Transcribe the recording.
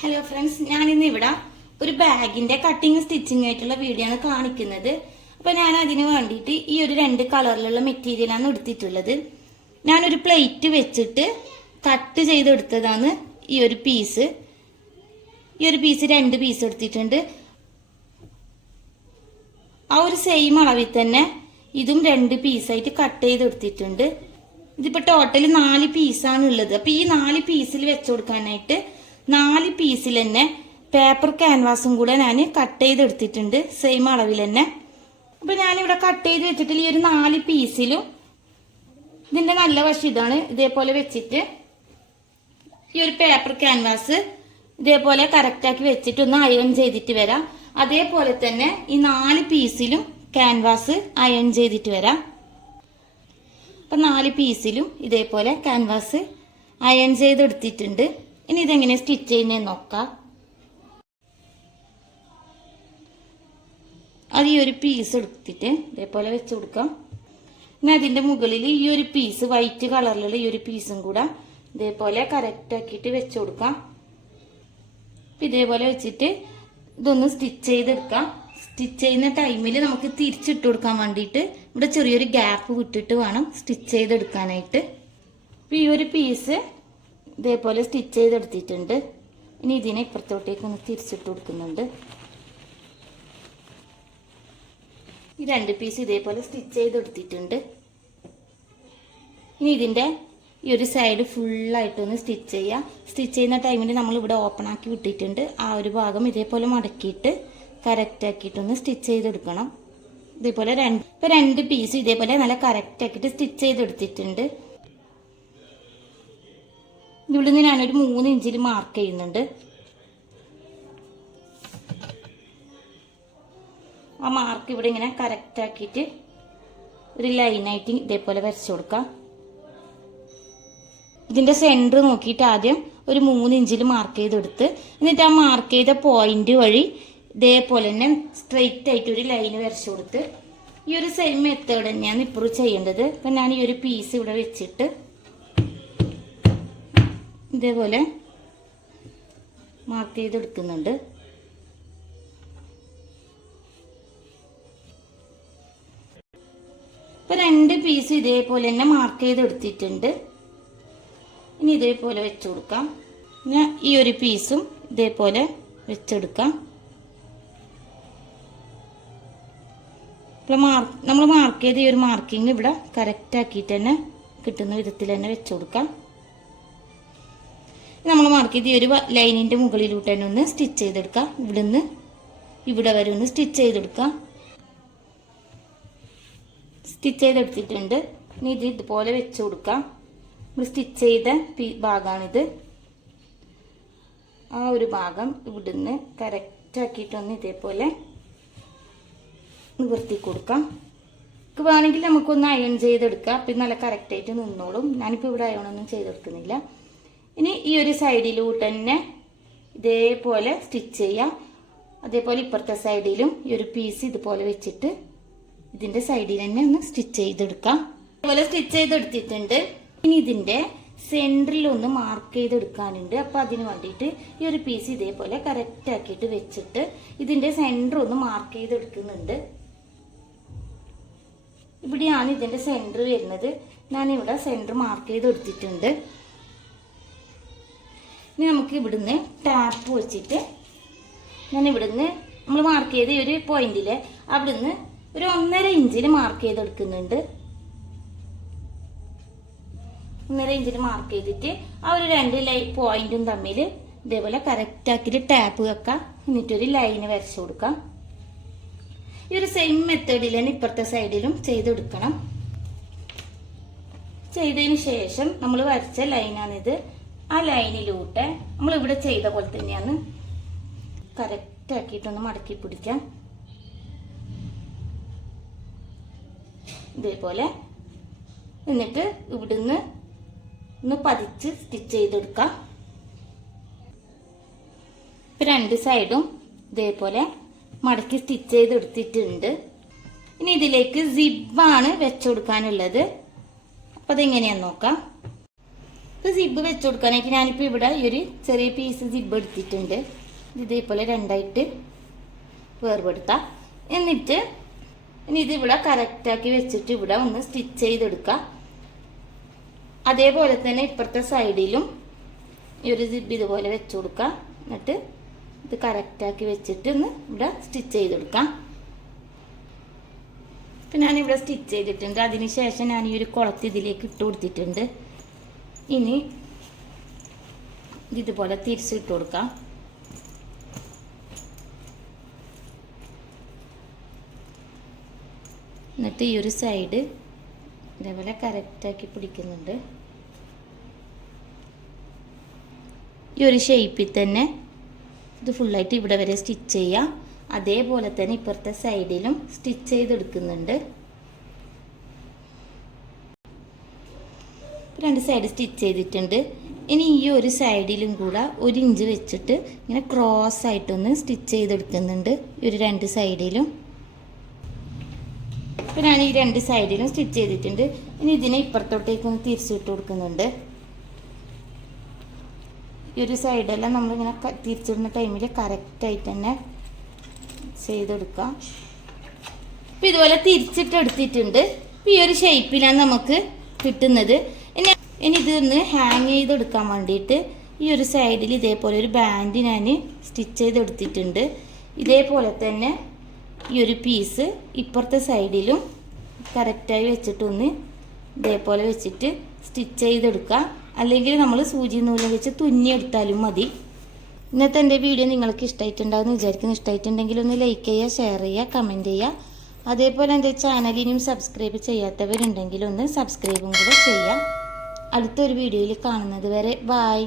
Hello friends, ഞാനിന്ന് ഇവിടെ ഒരു ബാഗിന്റെ കട്ടിങ് സ്റ്റിച്ചിങ് ആയിട്ടുള്ള വീഡിയോ ആണ് കാണിക്കുന്നത്. അപ്പൊ ഞാൻ അതിന് വേണ്ടിയിട്ട് ഈ ഒരു 2 കളറിലുള്ള മെറ്റീരിയലാണ് എടുത്തിട്ടുള്ളത്. ഞാനൊരു പ്ലേറ്റ് വെച്ചിട്ട് കട്ട് ചെയ്തെടുത്തതാണ് ഈ ഒരു പീസ്. ഈ ഒരു പീസ് 2 പീസ് എടുത്തിട്ടുണ്ട്. ആ ഒരു സെയിം അളവിൽ തന്നെ ഇതും 2 പീസായിട്ട് കട്ട് ചെയ്തെടുത്തിട്ടുണ്ട്. ഇതിപ്പോ ടോട്ടൽ 4 പീസാണ് ഉള്ളത്. അപ്പൊ ഈ 4 പീസിൽ വെച്ചു കൊടുക്കാനായിട്ട് 4 പീസിൽ തന്നെ പേപ്പർ ക്യാൻവാസും കൂടെ ഞാൻ കട്ട് ചെയ്തെടുത്തിട്ടുണ്ട്, സെയിം അളവിൽ തന്നെ. അപ്പൊ ഞാനിവിടെ കട്ട് ചെയ്ത് വെച്ചിട്ട് ഈ ഒരു 4 പീസിലും ഇതിന്റെ നല്ല വശം ഇതാണ്. ഇതേപോലെ വെച്ചിട്ട് ഈ ഒരു പേപ്പർ ക്യാൻവാസ് ഇതേപോലെ കറക്റ്റാക്കി വെച്ചിട്ട് ഒന്ന് അയൺ ചെയ്തിട്ട് വരാം. അതേപോലെ തന്നെ ഈ 4 പീസിലും ക്യാൻവാസ് അയൺ ചെയ്തിട്ട് വരാം. അപ്പൊ 4 പീസിലും ഇതേപോലെ ക്യാൻവാസ് അയൺ ചെയ്തെടുത്തിട്ടുണ്ട്. ഇനി ഇതെങ്ങനെ സ്റ്റിച്ച് ചെയ്യുന്നതെന്ന് നോക്കാം. അത് ഈ ഒരു പീസ് എടുത്തിട്ട് ഇതേപോലെ വെച്ച് കൊടുക്കാം. ഇനി അതിന്റെ മുകളിൽ ഈ ഒരു പീസ് വൈറ്റ് കളറിലുള്ള ഈ ഒരു പീസും കൂടെ ഇതേപോലെ കറക്റ്റ് ആക്കിയിട്ട് വെച്ച് കൊടുക്കാം. ഇതേപോലെ വെച്ചിട്ട് ഇതൊന്ന് സ്റ്റിച്ച് ചെയ്തെടുക്കാം. സ്റ്റിച്ച് ചെയ്യുന്ന ടൈമിൽ നമുക്ക് തിരിച്ചിട്ട് കൊടുക്കാൻ വേണ്ടിയിട്ട് ഇവിടെ ചെറിയൊരു ഗ്യാപ്പ് വിട്ടിട്ട് വേണം സ്റ്റിച്ച് ചെയ്തെടുക്കാനായിട്ട്. ഈ ഒരു പീസ് ഇതേപോലെ സ്റ്റിച്ച് ചെയ്തെടുത്തിട്ടുണ്ട്. ഇനി ഇതിനെ ഇപ്പുറത്തോട്ടേക്ക് ഒന്ന് തിരിച്ചിട്ട് കൊടുക്കുന്നുണ്ട്. ഈ 2 പീസ് ഇതേപോലെ സ്റ്റിച്ച് ചെയ്തെടുത്തിട്ടുണ്ട്. ഇനി ഇതിന്റെ ഈ ഒരു സൈഡ് ഫുള്ളായിട്ടൊന്ന് സ്റ്റിച്ച് ചെയ്യാം. സ്റ്റിച്ച് ചെയ്യുന്ന ടൈമിൽ നമ്മൾ ഇവിടെ ഓപ്പൺ ആക്കി വിട്ടിട്ടുണ്ട്. ആ ഒരു ഭാഗം ഇതേപോലെ മടക്കിയിട്ട് കറക്റ്റ് ആക്കിയിട്ടൊന്ന് സ്റ്റിച്ച് ചെയ്തെടുക്കണം. ഇതേപോലെ 2 പീസ് ഇതേപോലെ നല്ല കറക്റ്റ് ആക്കിയിട്ട് സ്റ്റിച്ച് ചെയ്തെടുത്തിട്ടുണ്ട്. ഇവിടെ നിന്ന് ഞാനൊരു 3 ഇഞ്ചിൽ മാർക്ക് ചെയ്യുന്നുണ്ട്. ആ മാർക്ക് ഇവിടെ ഇങ്ങനെ കറക്റ്റ് ആക്കിയിട്ട് ഒരു ലൈനായിട്ട് ഇതേപോലെ വരച്ചു കൊടുക്കാം. ഇതിന്റെ സെന്റർ നോക്കിയിട്ട് ആദ്യം ഒരു 3 ഇഞ്ചിൽ മാർക്ക് ചെയ്തെടുത്ത് എന്നിട്ട് ആ മാർക്ക് ചെയ്ത പോയിന്റ് വഴി ഇതേപോലെ തന്നെ സ്ട്രെയിറ്റ് ആയിട്ട് ഒരു ലൈന് വരച്ചു കൊടുത്ത് ഈ ഒരു സെയിം മെത്തേഡ് തന്നെയാണ് ഇപ്പോൾ ചെയ്യേണ്ടത്. അപ്പം ഞാൻ ഈ ഒരു പീസ് ഇവിടെ വെച്ചിട്ട് ഇതേപോലെ മാർക്ക് ചെയ്തെടുക്കുന്നുണ്ട്. ഇപ്പൊ 2 പീസ് ഇതേപോലെ തന്നെ മാർക്ക് ചെയ്തെടുത്തിട്ടുണ്ട്. ഇനി ഇതേപോലെ വെച്ചു കൊടുക്കാം. ഞാൻ ഈ ഒരു പീസും ഇതേപോലെ വെച്ചെടുക്കാം. നമ്മൾ മാർക്ക് ചെയ്ത ഈ ഒരു മാർക്കിങ് ഇവിടെ കറക്റ്റ് ആക്കിയിട്ട് തന്നെ കിട്ടുന്ന വിധത്തിൽ തന്നെ വെച്ചു കൊടുക്കാം. നമ്മൾ മാർക്ക് ചെയ്ത് ഈ ഒരു ലൈനിന്റെ മുകളിലൂട്ട് തന്നെ ഒന്ന് സ്റ്റിച്ച് ചെയ്തെടുക്കാം. ഇവിടുന്ന് ഇവിടെ വരെ ഒന്ന് സ്റ്റിച്ച് ചെയ്തെടുക്കാം. സ്റ്റിച്ച് ചെയ്തെടുത്തിട്ടുണ്ട്. ഇനി ഇത് ഇതുപോലെ വെച്ച് കൊടുക്കാം. നമ്മൾ സ്റ്റിച്ച് ചെയ്ത ഭാഗമാണിത്. ആ ഒരു ഭാഗം ഇവിടുന്ന് കറക്റ്റ് ആക്കിയിട്ടൊന്ന് ഇതേപോലെ നിവർത്തി കൊടുക്കാം. വേണമെങ്കിൽ നമുക്കൊന്ന് അയൺ ചെയ്തെടുക്കാം. അപ്പം നല്ല കറക്റ്റായിട്ട് നിന്നോളും. ഞാനിപ്പോൾ ഇവിടെ അയണൊന്നും ചെയ്തെടുക്കുന്നില്ല. ഇനി ഈ ഒരു സൈഡിലൂട്ട് തന്നെ ഇതേപോലെ സ്റ്റിച്ച് ചെയ്യാം. അതേപോലെ ഇപ്പുറത്തെ സൈഡിലും ഈ ഒരു പീസ് ഇതുപോലെ വെച്ചിട്ട് ഇതിന്റെ സൈഡിൽ തന്നെ ഒന്ന് സ്റ്റിച്ച് ചെയ്തെടുക്കാം. ഇതുപോലെ സ്റ്റിച്ച് ചെയ്തെടുത്തിട്ടുണ്ട്. ഇനി ഇതിന്റെ സെന്ററിൽ ഒന്ന് മാർക്ക് ചെയ്തെടുക്കാനുണ്ട്. അപ്പൊ അതിന് വേണ്ടിയിട്ട് ഈ ഒരു പീസ് ഇതേപോലെ കറക്റ്റ് ആക്കിയിട്ട് വെച്ചിട്ട് ഇതിന്റെ സെന്റർ ഒന്ന് മാർക്ക് ചെയ്തെടുക്കുന്നുണ്ട്. ഇവിടെയാണ് ഇതിന്റെ സെന്റർ വരുന്നത്. ഞാനിവിടെ സെന്റർ മാർക്ക് ചെയ്തെടുത്തിട്ടുണ്ട്. ഇനി നമുക്ക് ഇവിടുന്ന് ടാപ്പ് വെച്ചിട്ട് ഞാൻ ഇവിടുന്ന് നമ്മൾ മാർക്ക് ചെയ്ത് ഈ ഒരു പോയിന്റില് അവിടുന്ന് ഒരു 1.5 ഇഞ്ചിൽ മാർക്ക് ചെയ്തെടുക്കുന്നുണ്ട്. 1.5 ഇഞ്ചിൽ മാർക്ക് ചെയ്തിട്ട് ആ ഒരു 2 പോയിന്റും തമ്മിൽ ഇതേപോലെ കറക്റ്റ് ആക്കിയിട്ട് ടാപ്പ് വെക്കാം. എന്നിട്ടൊരു ലൈന് വരച്ചു കൊടുക്കാം. ഈ ഒരു സെയിം മെത്തേഡിൽ തന്നെ ഇപ്പുറത്തെ സൈഡിലും ചെയ്തെടുക്കണം. ചെയ്തതിന് ശേഷം നമ്മൾ വരച്ച ലൈനാണിത്. ആ ലൈനിലൂടെ നമ്മൾ ഇവിടെ ചെയ്ത പോലെ തന്നെയാണ് കറക്റ്റ് ആക്കിയിട്ടൊന്ന് മടക്കി പിടിക്കാം. ഇതേപോലെ എന്നിട്ട് ഇവിടുന്ന് ഒന്ന് പതിച്ച് സ്റ്റിച്ച് ചെയ്തെടുക്കാം. 2 സൈഡും ഇതേപോലെ മടക്കി സ്റ്റിച്ച് ചെയ്തെടുത്തിട്ടുണ്ട്. ഇനി ഇതിലേക്ക് സിബാണ് വെച്ചു കൊടുക്കാനുള്ളത്. അപ്പൊ അതെങ്ങനെയാന്ന് നോക്കാം. ഇപ്പോൾ സിബ് വെച്ച് കൊടുക്കാനായിട്ട് ഞാനിപ്പോൾ ഇവിടെ ഈ ഒരു ചെറിയ പീസ് സിബ് എടുത്തിട്ടുണ്ട്. ഇതേപോലെ രണ്ടായിട്ട് വേർപെടുത്താം. എന്നിട്ട് ഇനി ഇതിവിടെ കറക്റ്റാക്കി വെച്ചിട്ട് ഇവിടെ ഒന്ന് സ്റ്റിച്ച് ചെയ്തെടുക്കാം. അതേപോലെ തന്നെ ഇപ്പുറത്തെ സൈഡിലും ഈ ഒരു സിബ് ഇതുപോലെ വെച്ച് കൊടുക്കാം. എന്നിട്ട് ഇത് കറക്റ്റാക്കി വെച്ചിട്ട് ഒന്ന് ഇവിടെ സ്റ്റിച്ച് ചെയ്തെടുക്കാം. ഇപ്പം ഞാനിവിടെ സ്റ്റിച്ച് ചെയ്തിട്ടുണ്ട്. അതിന് ശേഷം ഞാൻ ഈ ഒരു കുളത്ത് ഇതിലേക്ക് ഇട്ട് കൊടുത്തിട്ടുണ്ട്. ഇനി ഇതുപോലെ തിരിച്ചിട്ട് കൊടുക്കാം. എന്നിട്ട് ഈ ഒരു സൈഡ് ഇതേപോലെ കറക്റ്റാക്കി പിടിക്കുന്നുണ്ട്. ഈ ഒരു ഷേപ്പിൽ തന്നെ ഇത് ഫുള്ളായിട്ട് ഇവിടെ വരെ സ്റ്റിച്ച് ചെയ്യാം. അതേപോലെ തന്നെ ഇപ്പുറത്തെ സൈഡിലും സ്റ്റിച്ച് ചെയ്തെടുക്കുന്നുണ്ട്. രണ്ട് സൈഡ് സ്റ്റിച്ച് ചെയ്തിട്ടുണ്ട്. ഇനി ഈ ഒരു സൈഡിലും കൂടെ 1 ഇഞ്ച് വെച്ചിട്ട് ഇങ്ങനെ ക്രോസ് ആയിട്ടൊന്ന് സ്റ്റിച്ച് ചെയ്തെടുക്കുന്നുണ്ട്. ഈ ഒരു രണ്ട് സൈഡിലും. അപ്പോൾ ഞാൻ ഈ രണ്ട് സൈഡിലും സ്റ്റിച്ച് ചെയ്തിട്ടുണ്ട്. ഇനി ഇതിനെ ഇപ്പുറത്തോട്ടേക്കൊന്ന് തിരിച്ചിട്ട് കൊടുക്കുന്നുണ്ട്. ഈ ഒരു സൈഡെല്ലാം നമ്മളിങ്ങനെ തിരിച്ചിടുന്ന ടൈമിൽ കറക്റ്റായിട്ട് തന്നെ ചെയ്തെടുക്കാം. അപ്പോൾ ഇതുപോലെ തിരിച്ചിട്ട് എടുത്തിട്ടുണ്ട്. അപ്പോൾ ഈ ഒരു ഷേപ്പിലാണ് നമുക്ക് കിട്ടുന്നത്. ഇനി ഇതൊന്ന് ഹാങ് ചെയ്തെടുക്കാൻ വേണ്ടിയിട്ട് ഈ ഒരു സൈഡിൽ ഇതേപോലെ ഒരു ബാൻഡ് ഞാൻ സ്റ്റിച്ച് ചെയ്തെടുത്തിട്ടുണ്ട്. ഇതേപോലെ തന്നെ ഈ ഒരു പീസ് ഇപ്പുറത്തെ സൈഡിലും കറക്റ്റായി വെച്ചിട്ടൊന്ന് ഇതേപോലെ വെച്ചിട്ട് സ്റ്റിച്ച് ചെയ്തെടുക്കുക. അല്ലെങ്കിൽ നമ്മൾ സൂചി നൂല് വെച്ച് തുന്നിയെടുത്താലും മതി. ഇന്നത്തെ എൻ്റെ വീഡിയോ നിങ്ങൾക്ക് ഇഷ്ടമായിട്ടുണ്ടാകുമെന്ന് വിചാരിക്കുന്നു. ഇഷ്ടമായിട്ടുണ്ടെങ്കിൽ ഒന്ന് ലൈക്ക് ചെയ്യുക, ഷെയർ ചെയ്യുക, കമൻറ്റ് ചെയ്യുക. അതേപോലെ എൻ്റെ ചാനലിനും സബ്സ്ക്രൈബ് ചെയ്യാത്തവരുണ്ടെങ്കിൽ ഒന്ന് സബ്സ്ക്രൈബും കൂടെ ചെയ്യുക. അടുത്തൊരു വീഡിയോയിൽ കാണുന്നത് വരെ ബായ്.